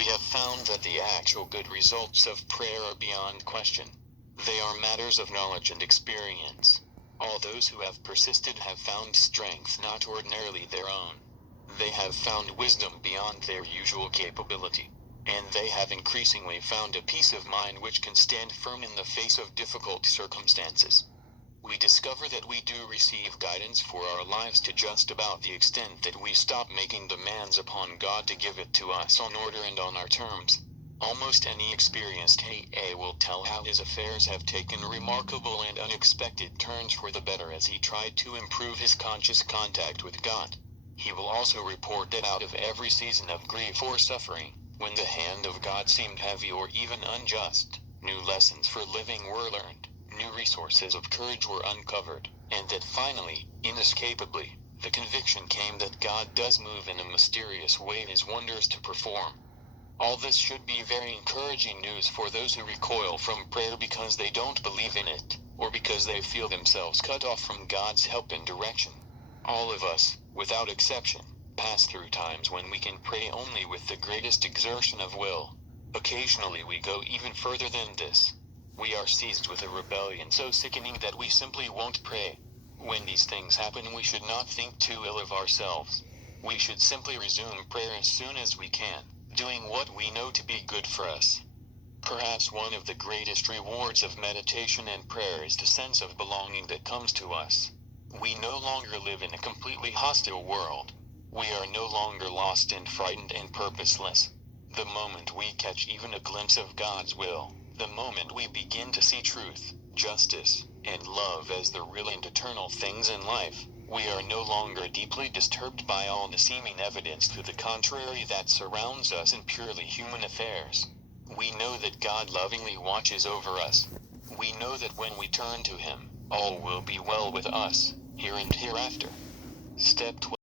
We have found that the actual good results of prayer are beyond question. They are matters of knowledge and experience. All those who have persisted have found strength not ordinarily their own. They have found wisdom beyond their usual capability. And they have increasingly found a peace of mind which can stand firm in the face of difficult circumstances. We discover that we do receive guidance for our lives to just about the extent that we stop making demands upon God to give it to us on order and on our terms. Almost any experienced AA will tell how his affairs have taken remarkable and unexpected turns for the better as he tried to improve his conscious contact with God. He will also report that out of every season of grief or suffering, when the hand of God seemed heavy or even unjust, new lessons for living were learned, new resources of courage were uncovered, and that finally, inescapably, the conviction came that God does move in a mysterious way his wonders to perform. All this should be very encouraging news for those who recoil from prayer because they don't believe in it, or because they feel themselves cut off from God's help and direction. All of us, without exception, pass through times when we can pray only with the greatest exertion of will. Occasionally we go even further than this. We are seized with a rebellion so sickening that we simply won't pray. When these things happen, we should not think too ill of ourselves. We should simply resume prayer as soon as we can, doing what we know to be good for us. Perhaps one of the greatest rewards of meditation and prayer is the sense of belonging that comes to us. We no longer live in a completely hostile world. We are no longer lost and frightened and purposeless. The moment we catch even a glimpse of God's will, the moment we begin to see truth, justice, and love as the real and eternal things in life, we are no longer deeply disturbed by all the seeming evidence to the contrary that surrounds us in purely human affairs. We know that God lovingly watches over us. We know that when we turn to Him, all will be well with us, here and hereafter. Step 12.